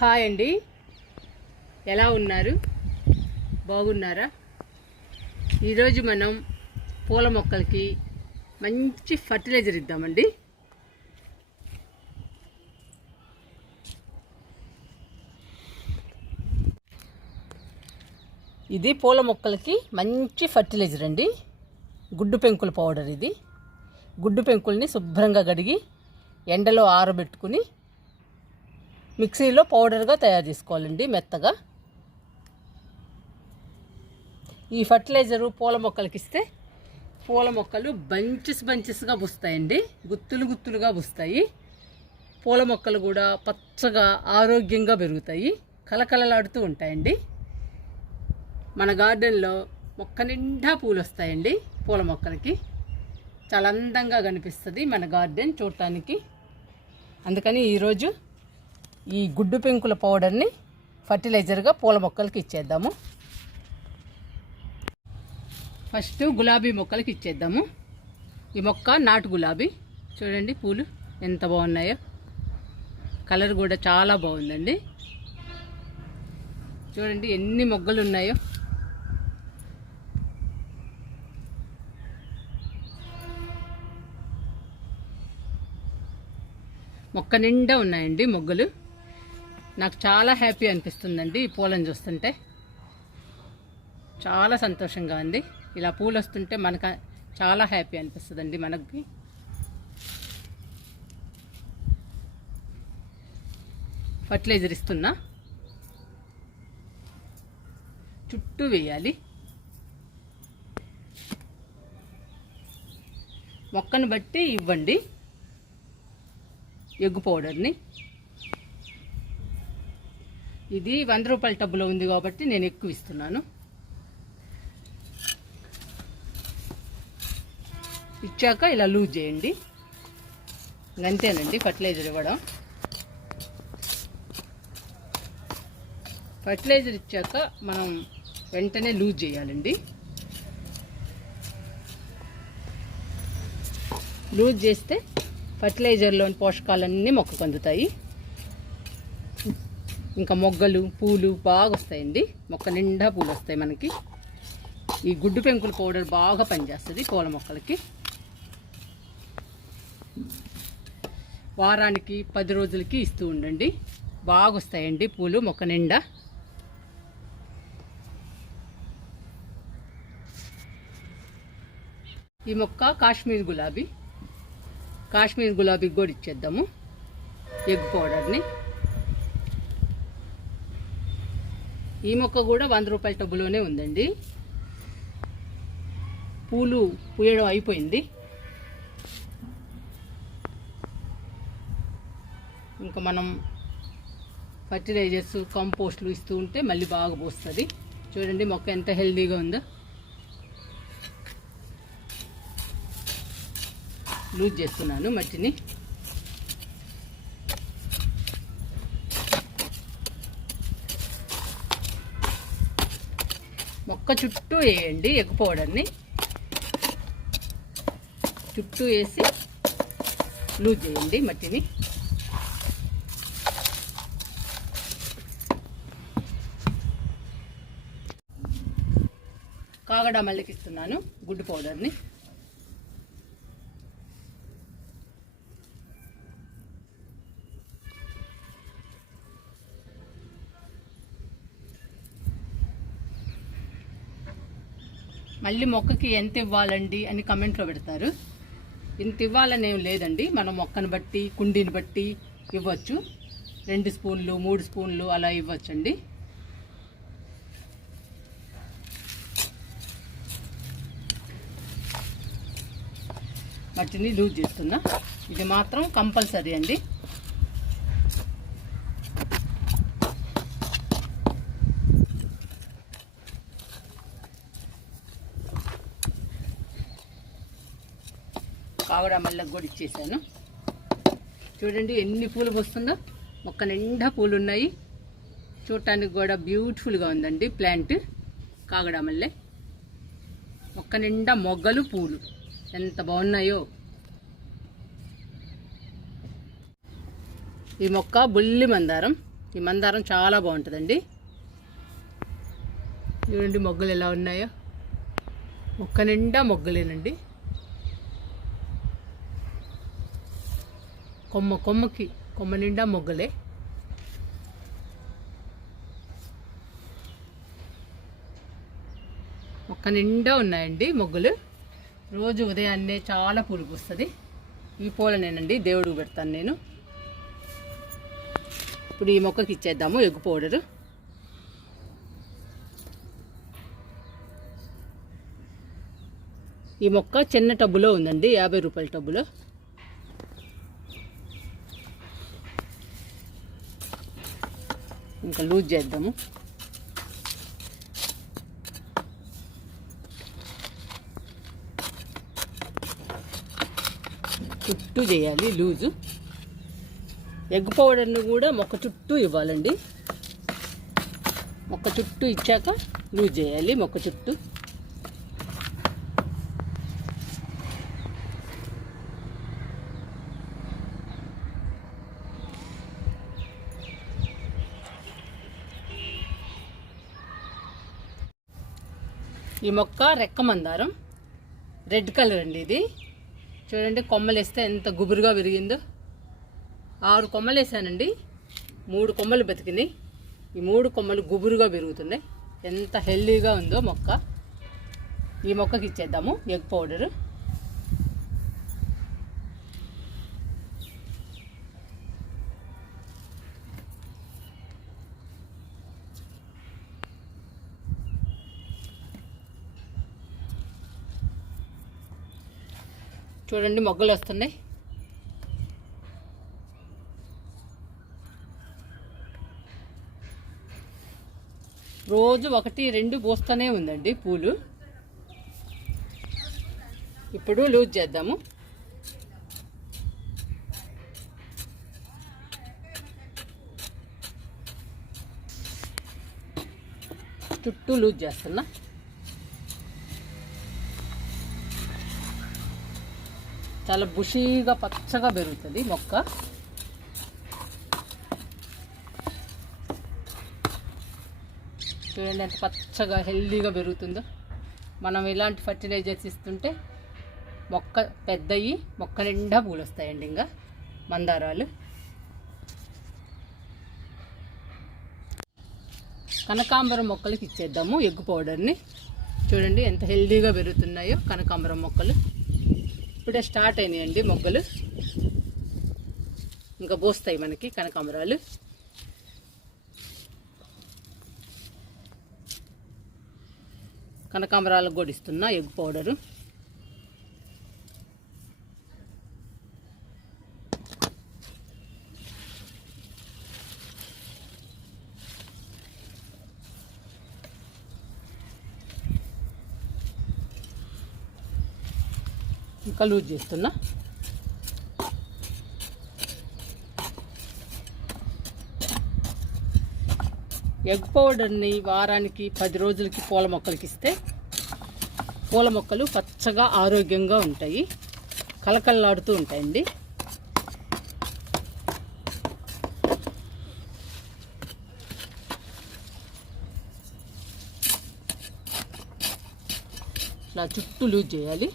Hi అండి. ఎలా ఉన్నారు? బాగున్నారా? ఈరోజు మనం పూల మొక్కలకి మంచి ఫర్టిలైజర్ ఇద్దామండి. ఇది పూల మొక్కలకి మంచి ఫర్టిలైజర్ అండి. గుడ్డు పెంకుల పౌడర్ ఇది. గుడ్డు పెంకుల్ని శుభ్రంగా కడిగి ఎండలో ఆరబెట్టుకుని మిక్సీలో పౌడర్గా తయారు చేసుకోవాలండి మెత్తగా. ఈ ఫర్టిలైజరు పూల మొక్కలకి ఇస్తే పూల మొక్కలు బంచెస్ బంచెస్గా పుస్తాయండి. గుత్తులు గుత్తులుగా పుస్తాయి. పూల మొక్కలు కూడా పచ్చగా ఆరోగ్యంగా పెరుగుతాయి. కలకలలాడుతూ ఉంటాయండి. మన గార్డెన్లో మొక్క నిండా పూలు వస్తాయండి పూల మొక్కలకి. చాలా అందంగా కనిపిస్తుంది మన గార్డెన్ చూడటానికి. అందుకని ఈరోజు ఈ గుడ్డు పెంకుల పౌడర్ని ఫర్టిలైజర్గా పూల మొక్కలకి ఇచ్చేద్దాము. ఫస్ట్ గులాబీ మొక్కలకి ఇచ్చేద్దాము. ఈ మొక్క నాటు గులాబీ. చూడండి పూలు ఎంత బాగున్నాయో. కలర్ కూడా చాలా బాగుందండి. చూడండి ఎన్ని మొగ్గలు ఉన్నాయో. మొక్క నిండా ఉన్నాయండి మొగ్గలు. నాకు చాలా హ్యాపీ అనిపిస్తుందండి ఈ పూలను చూస్తుంటే. చాలా సంతోషంగా ఉంది. ఇలా పూలు వస్తుంటే మనకు చాలా హ్యాపీ అనిపిస్తుందండి మనకి. ఫర్టిలైజర్ ఇస్తున్నా. చుట్టూ వేయాలి. మొక్కను బట్టి ఇవ్వండి. ఎగ్గు పౌడర్ని. ఇది వంద రూపాయల టబ్బులో ఉంది కాబట్టి నేను ఎక్కువ ఇస్తున్నాను. ఇచ్చాక ఇలా లూజ్ చేయండి. అంతేనండి ఫర్టిలైజర్ ఇవ్వడం. ఫర్టిలైజర్ ఇచ్చాక మనం వెంటనే లూజ్ చేయాలండి. లూజ్ చేస్తే ఫర్టిలైజర్లోని పోషకాలన్నీ మొక్కకు అందుతాయి. ఇంకా మొగ్గలు పూలు బాగా వస్తాయండి. మొక్క నిండా పూలు వస్తాయి మనకి. ఈ గుడ్డు పెంకుల పౌడర్ బాగా పనిచేస్తుంది పూల మొక్కలకి. వారానికి పది రోజులకి ఇస్తూ ఉండండి. బాగా వస్తాయండి పూలు మొక్క నిండా. ఈ మొక్క కాశ్మీర్ గులాబీ. కాశ్మీర్ గులాబీ కూడా ఇచ్చేద్దాము. ఎగ్ పౌడర్ని. ఈ మొక్క కూడా వంద రూపాయల టబ్బులోనే ఉందండి. పూలు పూయడం అయిపోయింది. ఇంకా మనం ఫర్టిలైజర్స్ కంపోస్ట్లు ఇస్తూ ఉంటే మళ్ళీ బాగా పోస్తుంది. చూడండి మొక్క ఎంత హెల్దీగా ఉందో. లూజ్ చేస్తున్నాను మట్టిని. మొక్క చుట్టూ వేయండి ఎగ్ పౌడర్ని. చుట్టూ వేసి లూజ్ చేయండి మట్టిని. కాగడా మళ్ళీకి ఇస్తున్నాను గుడ్డు పౌడర్ని. మళ్ళీ మొక్కకి ఎంత ఇవ్వాలండి అని కమెంట్లో పెడతారు. ఇంత ఇవ్వాలని ఏం లేదండి. మనం మొక్కను బట్టి కుండీని బట్టి ఇవ్వచ్చు. రెండు స్పూన్లు మూడు స్పూన్లు అలా ఇవ్వచ్చండి. మట్టిని లూజ్ చేస్తున్నా. ఇది మాత్రం కంపల్సరీ అండి. ఆవిడ మల్లెకి కూడా ఇచ్చేసాను. చూడండి ఎన్ని పూలు వస్తుందో మొక్క నిండా పూలు ఉన్నాయి. చూడటానికి కూడా బ్యూటిఫుల్గా ఉందండి ప్లాంట్ కాగడా మల్లె. మొక్క నిండా మొగ్గలు పూలు. ఎంత బాగున్నాయో. ఈ మొక్క బుల్లి మందారం. ఈ మందారం చాలా బాగుంటుందండి. చూడండి మొగ్గలు ఎలా ఉన్నాయో. మొక్క నిండా మొగ్గలేనండి. కొమ్మ కొమ్మకి కొమ్మ నిండా మొగ్గలే. మొక్క నిండా ఉన్నాయండి మొగ్గులు. రోజు ఉదయాన్నే చాలా పూలు పూస్తుంది ఈ పూలనేనండి దేవుడికి పెడతాను నేను. ఇప్పుడు ఈ మొక్కకి ఇచ్చేద్దాము ఎగ్గు పౌడరు. ఈ మొక్క చిన్న టబ్బులో ఉందండి యాభై రూపాయల టబ్బులో. ఇంకా లూజ్ చేద్దాము. చుట్టూ చేయాలి లూజు. ఎగ్ పౌడర్ను కూడా మొక్క చుట్టూ ఇవ్వాలండి. మొక్క చుట్టూ ఇచ్చాక లూజ్ చేయాలి మొక్క చుట్టూ. ఈ మొక్క రెక్క మందారం. రెడ్ కలర్ అండి ఇది. చూడండి కొమ్మలు వేస్తే ఎంత గుబురుగా విరిగిందో. ఆరు కొమ్మలు వేసానండి మూడు కొమ్మలు బతికినాయి. ఈ మూడు కొమ్మలు గుబురుగా పెరుగుతున్నాయి ఎంత హెల్దీగా ఉందో మొక్క. ఈ మొక్కకి ఇచ్చేద్దాము ఎగ్ పౌడరు చూడండి మొగ్గలు వస్తున్నాయి. రోజు ఒకటి రెండు పోస్తూనే ఉందండి పూలు. ఇప్పుడు లూజ్ చేద్దాము. చుట్టూ లూజ్ చేస్తున్నా. చాలా బుషీగా పచ్చగా పెరుగుతుంది మొక్క. చూడండి ఎంత పచ్చగా హెల్దీగా పెరుగుతుందో. మనం ఇలాంటి ఫర్టిలైజర్స్ ఇస్తుంటే మొక్క పెద్దయి మొక్క నిండా పూలు వస్తాయండి ఇంకా మందారాలు. కనకాంబరం మొక్కలకి ఇచ్చేద్దాము ఎగ్గు పౌడర్ని. చూడండి ఎంత హెల్దీగా పెరుగుతున్నాయో కనకాంబరం మొక్కలు. ఇప్పుడే స్టార్ట్ అయినాయండి మొగ్గలు. ఇంకా పోస్తాయి మనకి కనకాంబరాలు. కనకాంబరాలకు కూడా ఇస్తున్నా ఎగ్ పౌడరు. ఇంకా లూజ్ చేస్తున్నా. ఎగ్ పౌడర్ని వారానికి పది రోజులకి పూల మొక్కలకి ఇస్తే పూల మొక్కలు పచ్చగా ఆరోగ్యంగా ఉంటాయి. కలకల్లాడుతూ ఉంటాయండి. ఇట్లా చుట్టూ లూజ్ చేయాలి.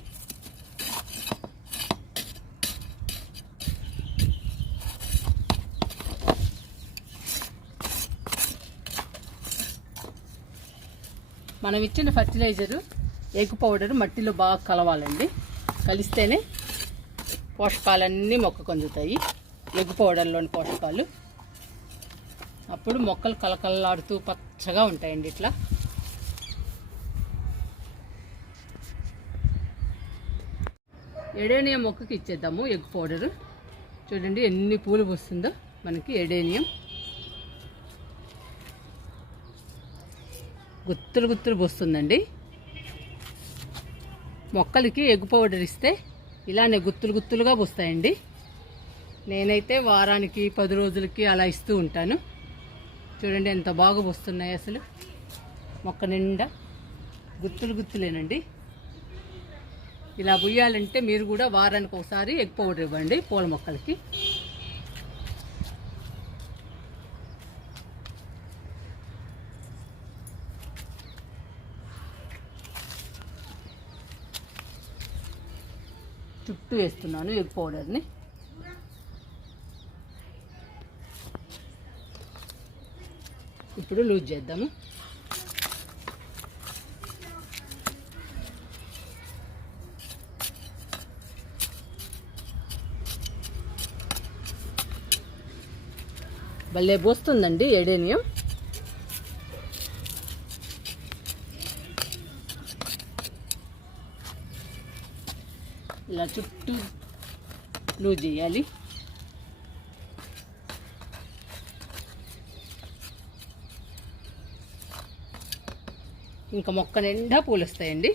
మనం ఇచ్చిన ఫర్టిలైజరు ఎగ్ పౌడర్ మట్టిలో బాగా కలవాలండి. కలిస్తేనే పోషకాలన్నీ మొక్క కొందుతాయి ఎగ్ పౌడర్లోని పోషకాలు. అప్పుడు మొక్కలు కలకలలాడుతూ పచ్చగా ఉంటాయండి ఇట్లా. ఎడేనియం మొక్కకి ఇచ్చేద్దాము ఎగ్ పౌడరు చూడండి ఎన్ని పూలు పూస్తుందో. మనకి ఎడేనియం గుత్తులు గుత్తులు పోస్తుందండి. మొక్కలకి ఎగ్గు పౌడర్ ఇస్తే ఇలానే గుత్తులు గుత్తులుగా పోస్తాయండి. నేనైతే వారానికి పది రోజులకి అలా ఇస్తూ ఉంటాను. చూడండి ఎంత బాగా పోస్తున్నాయి అసలు. మొక్క నిండా గుత్తులు గుత్తులేనండి. ఇలా పుయ్యాలంటే మీరు కూడా వారానికి ఒకసారి ఎగ్ పౌడర్ ఇవ్వండి పూల మొక్కలకి. చుట్టూ వేస్తున్నాను ఎగ్ పౌడర్ని. ఇప్పుడు లూజ్ చేద్దాము. భలే పోస్తుందండి ఎడేనియం ఇలా చుట్టూ లూజ్ చేయాలి. ఇంకా మొక్క నిండా పూలు వస్తాయండి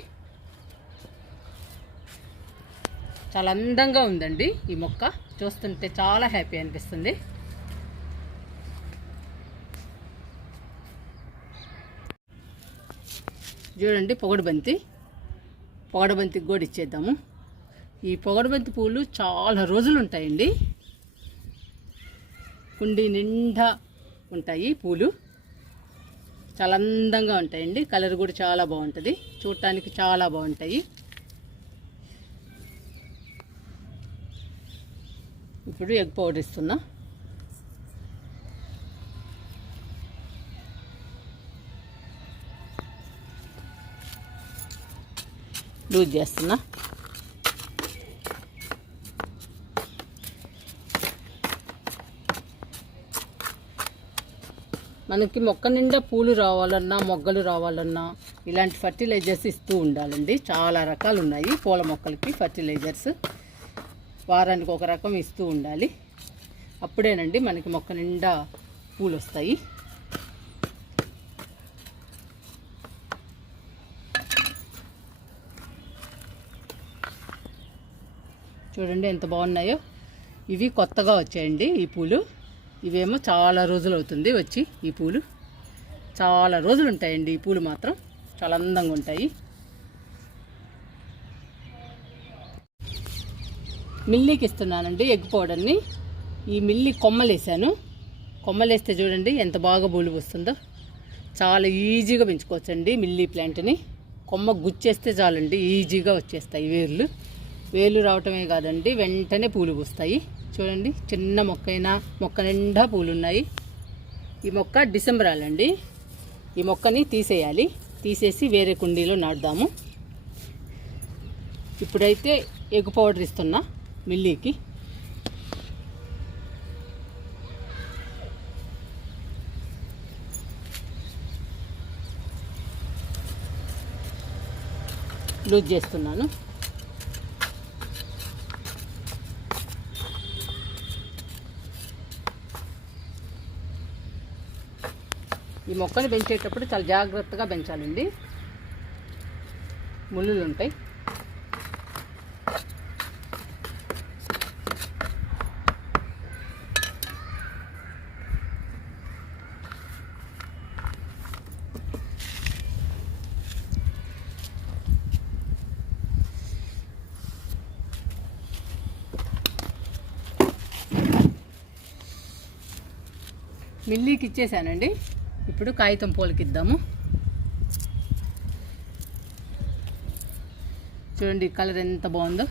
చాలా అందంగా ఉందండి ఈ మొక్క. చూస్తుంటే చాలా హ్యాపీ అనిపిస్తుంది. చూడండి పొగడుబంతి. పొగడబంతికి కూడా ఇచ్చేద్దాము. ఈ పొగడబంతి పూలు చాలా రోజులు ఉంటాయండి కుండి నిండా ఉంటాయి పూలు. చాలా అందంగా ఉంటాయండి. కలర్ కూడా చాలా బాగుంటుంది. చూడటానికి చాలా బాగుంటాయి. ఇప్పుడు ఎగ్ పౌడర్ ఇస్తున్నా. లూజ్ చేస్తున్నా. మనకి మొక్క నిండా పూలు రావాలన్నా మొగ్గలు రావాలన్నా ఇలాంటి ఫర్టిలైజర్స్ ఇస్తూ ఉండాలండి. చాలా రకాలు ఉన్నాయి పూల మొక్కలకి ఫర్టిలైజర్స్. వారానికి ఒక రకం ఇస్తూ ఉండాలి. అప్పుడేనండి మనకి మొక్క నిండా పూలు వస్తాయి చూడండి ఎంత బాగున్నాయో. ఇవి కొత్తగా వచ్చాయండి ఈ పూలు. ఇవేమో చాలా రోజులు అవుతుంది వచ్చి ఈ పూలు. చాలా రోజులు ఉంటాయండి ఈ పూలు మాత్రం. చాలా అందంగా ఉంటాయి. మిల్లీకి ఇస్తున్నానండి ఎగ్ పౌడర్ని. ఈ మిల్లీ కొమ్మలేసాను. కొమ్మలేస్తే చూడండి ఎంత బాగా పూలు వస్తుందో చాలా ఈజీగా పెంచుకోవచ్చండి మిల్లీ ప్లాంట్ని. కొమ్మ గుచ్చేస్తే చాలండి ఈజీగా వచ్చేస్తాయి వేర్లు. వేలు రావటమే కాదండి వెంటనే పూలు పూస్తాయి. చూడండి చిన్న మొక్క అయినా మొక్క నిండా పూలు ఉన్నాయి ఈ మొక్క డిసెంబరాలండి. ఈ మొక్కని తీసేయాలి. తీసేసి వేరే కుండీలో నాటుదాము. ఇప్పుడైతే ఎగ్ పౌడర్ ఇస్తున్నా మిల్లీకి. లూజ్ చేస్తున్నాను. మొక్కని పెంచేటప్పుడు చాలా జాగ్రత్తగా పెంచాలండి. ముళ్ళులు ఉంటాయి. మిల్లీకి ఇచ్చేసానండి. ఇప్పుడు కాగితం పూలకి ఇద్దాము చూడండి కలర్ ఎంత బాగుందో.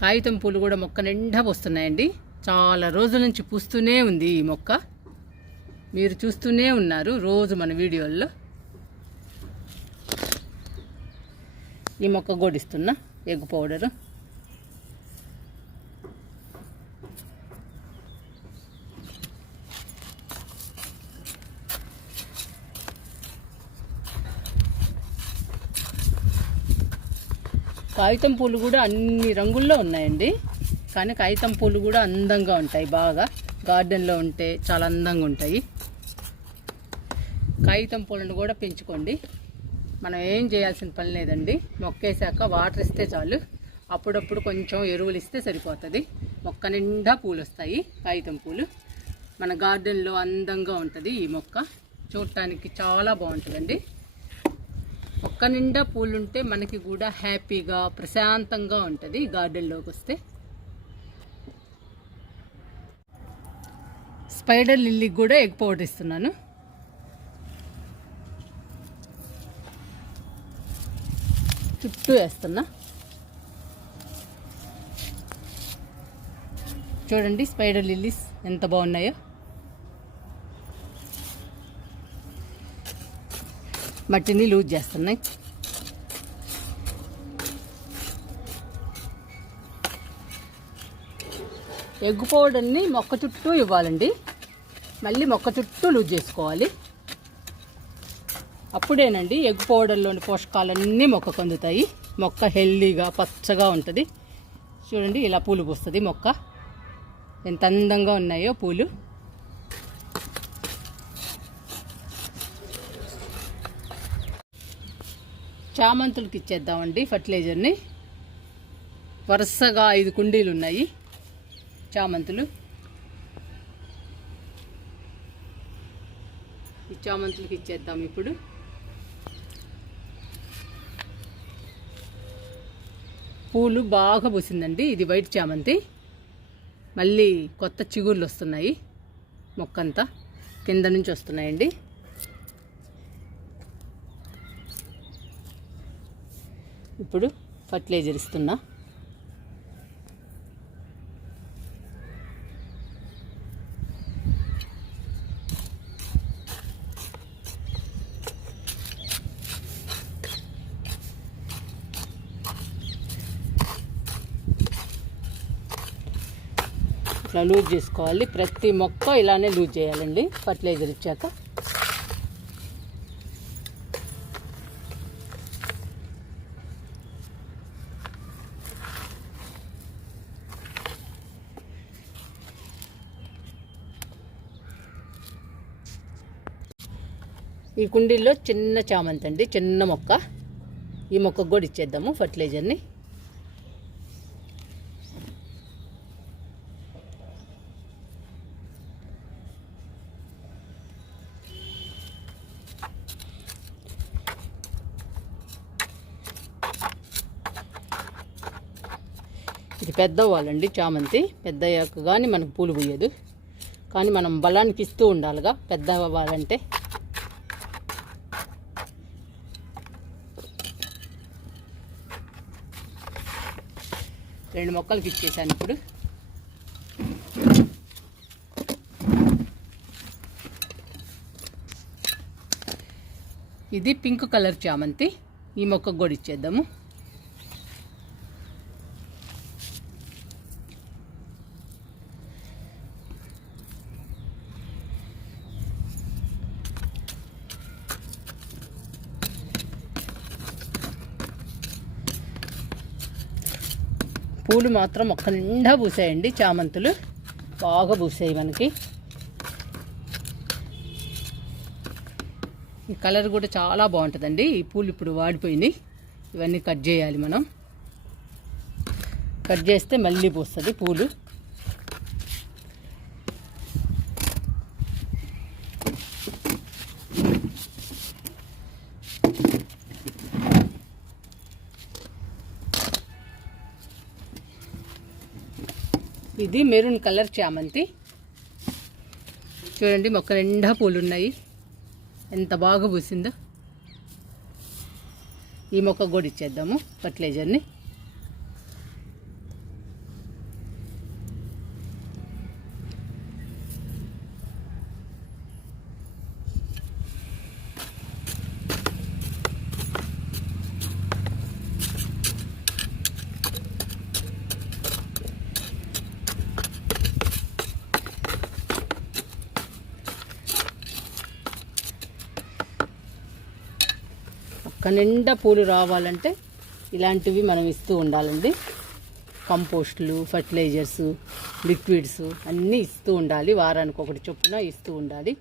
కాగితం పూలు కూడా మొక్క నిండా వస్తున్నాయండి చాలా రోజుల నుంచి పూస్తూనే ఉంది ఈ మొక్క. మీరు చూస్తూనే ఉన్నారు రోజు మన వీడియోల్లో. ఈ మొక్క గోడిస్తున్నా ఎగ్ పౌడరు. కాగితం పూలు కూడా అన్ని రంగుల్లో ఉన్నాయండి. కానీ కాగితం పూలు కూడా అందంగా ఉంటాయి బాగా. గార్డెన్లో ఉంటే చాలా అందంగా ఉంటాయి. కాగితం పూలను కూడా పెంచుకోండి. మనం ఏం చేయాల్సిన పని లేదండి. మొక్కేసాక వాటర్ ఇస్తే చాలు. అప్పుడప్పుడు కొంచెం ఎరువులు ఇస్తే సరిపోతుంది. మొక్క నిండా పూలు వస్తాయి కాగితం పూలు. మన గార్డెన్లో అందంగా ఉంటుంది ఈ మొక్క. చూడటానికి చాలా బాగుంటుందండి. ఒక్క నిండా పూలుంటే మనకి కూడా హ్యాపీగా ప్రశాంతంగా ఉంటుంది గార్డెన్లోకి వస్తే. స్పైడర్ లిల్లీకి కూడా ఎగ్ పౌడర్ ఇస్తున్నాను. చుట్టూ వేస్తున్నా. చూడండి స్పైడర్ లిల్లీస్ ఎంత బాగున్నాయో. మట్టిని లూజ్ చేస్తున్నాయి. ఎగ్ పౌడర్ని మొక్క చుట్టూ ఇవ్వాలండి. మళ్ళీ మొక్క చుట్టూ లూజ్ చేసుకోవాలి. అప్పుడేనండి ఎగ్ పౌడర్లోని పోషకాలన్నీ మొక్కకు అందుతాయి. మొక్క హెల్దీగా పచ్చగా ఉంటుంది. చూడండి ఇలా పూలు పూస్తుంది మొక్క. ఎంత అందంగా ఉన్నాయో పూలు. చామంతులకి ఇచ్చేద్దామండి ఫర్టిలైజర్ని. వరుసగా ఐదు కుండీలు ఉన్నాయి చామంతులు. ఈ చామంతులకి ఇచ్చేద్దాం ఇప్పుడు. పూలు బాగా పూసిందండి ఇది వైట్ చామంతి. మళ్ళీ కొత్త చిగుర్లు వస్తున్నాయి మొక్కంతా కింద నుంచి వస్తున్నాయండి. ఇప్పుడు ఫర్టిలైజర్ ఇస్తున్నా. ఇట్లా లూజ్ చేసుకోవాలి. ప్రతి మొక్క ఇలానే లూజ్ చేయాలండి. ఫర్టిలైజర్ ఇచ్చాక. ఈ కుండీల్లో చిన్న చామంతి అండి చిన్న మొక్క. ఈ మొక్కకు కూడా ఇచ్చేద్దాము ఫర్టిలైజర్ని. ఇది పెద్ద చామంతి. పెద్ద అయ్యాక కానీ మనకు పూలు పోయేది. కానీ మనం బలానికి ఇస్తూ ఉండాలిగా పెద్ద రెండు మొక్కలకి ఇచ్చేసాను ఇప్పుడు. ఇది పింక్ కలర్ చామంతి. ఈ మొక్కకు కూడా ఇచ్చేద్దాము. పూలు మాత్రం ఒక్క నిండా పూసాయండి. చామంతులు బాగా పూసాయి మనకి. ఈ కలర్ కూడా చాలా బాగుంటుందండి. ఈ పూలు ఇప్పుడు వాడిపోయినాయి. ఇవన్నీ కట్ చేయాలి మనం. కట్ చేస్తే మళ్ళీ పూస్తుంది పూలు. ఇది మెరూన్ కలర్ చామంతి. చూడండి మొక్క నిండా పూలు ఉన్నాయి ఎంత బాగా పూసిందో. ఈ మొక్క కూడా ఇచ్చేద్దాము ఫర్టిలైజర్ని. నిండా పూలు రావాలంటే ఇలాంటివి మనం ఇస్తూ ఉండాలండి. కంపోస్ట్లు ఫర్టిలైజర్స్ లిక్విడ్స్ అన్నీ ఇస్తూ ఉండాలి. వారానికి ఒకటి చొప్పున ఇస్తూ ఉండాలి.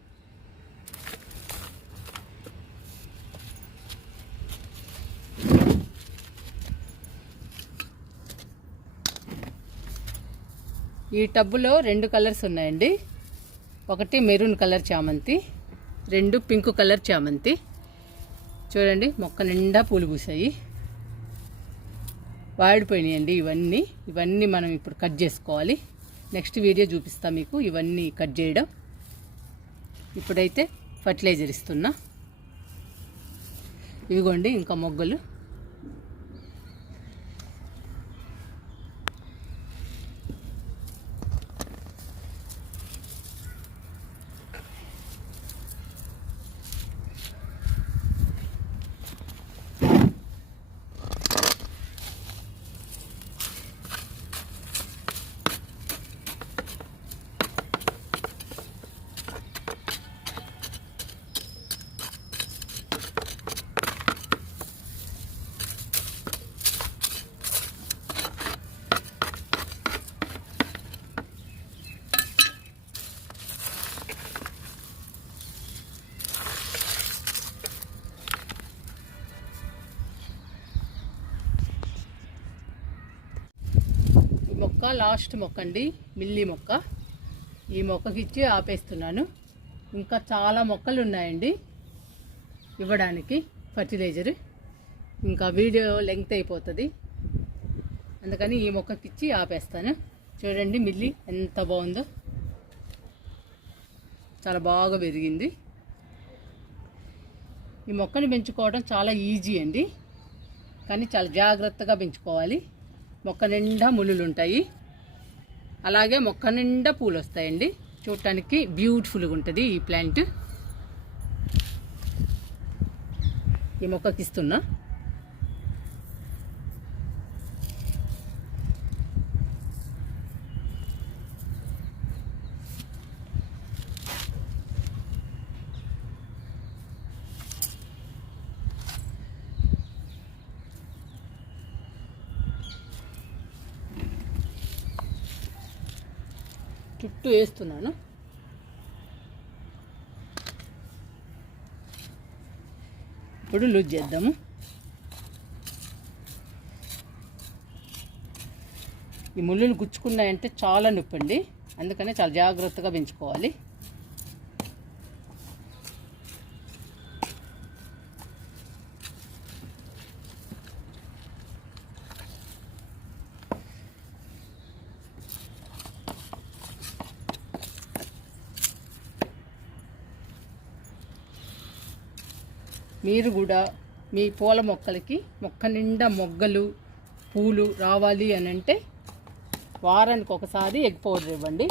ఈ టబ్బులో రెండు కలర్స్ ఉన్నాయండి. ఒకటి మెరూన్ కలర్ చామంతి రెండు పింక్ కలర్ చామంతి. చూడండి మొక్క నిండా పూలు పూసాయి. వాడిపోయినాయండి ఇవన్నీ. ఇవన్నీ మనం ఇప్పుడు కట్ చేసుకోవాలి. నెక్స్ట్ వీడియో చూపిస్తా మీకు ఇవన్నీ కట్ చేయడం. ఇప్పుడైతే ఫర్టిలైజర్ ఇస్తున్నా. ఇవిగోండి ఇంకా మొగ్గలు. మొక్క లాస్ట్ మొక్క అండి మిల్లి మొక్క. ఈ మొక్కకిచ్చి ఆపేస్తున్నాను. ఇంకా చాలా మొక్కలు ఉన్నాయండి ఇవ్వడానికి ఫర్టిలైజర్. ఇంకా వీడియో లెంగ్త్ అయిపోతుంది. అందుకని ఈ మొక్కకి ఇచ్చి ఆపేస్తాను. చూడండి మిల్లి ఎంత బాగుందో. చాలా బాగా పెరిగింది. ఈ మొక్కని పెంచుకోవడం చాలా ఈజీ అండి. కానీ చాలా జాగ్రత్తగా పెంచుకోవాలి. మొక్క నిండా ముళ్ళులు ఉంటాయి అలాగే మొక్క నిండా పూలు వస్తాయండి చూడటానికి బ్యూటిఫుల్గా ఉంటుంది ఈ ప్లాంట్. ఈ మొక్కకి ఇస్తున్నా చుట్టూ వేస్తున్నాను. ఇప్పుడు లూజ్ చేద్దాము. ఈ ముళ్ళులు గుచ్చుకున్నాయంటే చాలా నొప్పి అందుకనే చాలా జాగ్రత్తగా పెంచుకోవాలి. మీరు కూడా మీ పూల మొక్కలకి మొక్క నిండా మొగ్గలు పూలు రావాలి అని అంటే వారానికి ఒకసారి ఎగ్ పౌడర్ ఇవ్వండి.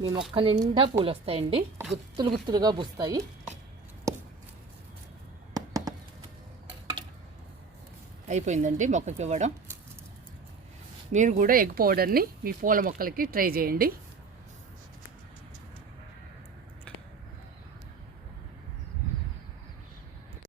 మీ మొక్క నిండా పూలు వస్తాయండి. గుత్తులు గుత్తులుగా పూస్తాయి. అయిపోయిందండి మొక్కకి ఇవ్వడం. మీరు కూడా ఎగ్ పౌడర్ని మీ పూల మొక్కలకి ట్రై చేయండి.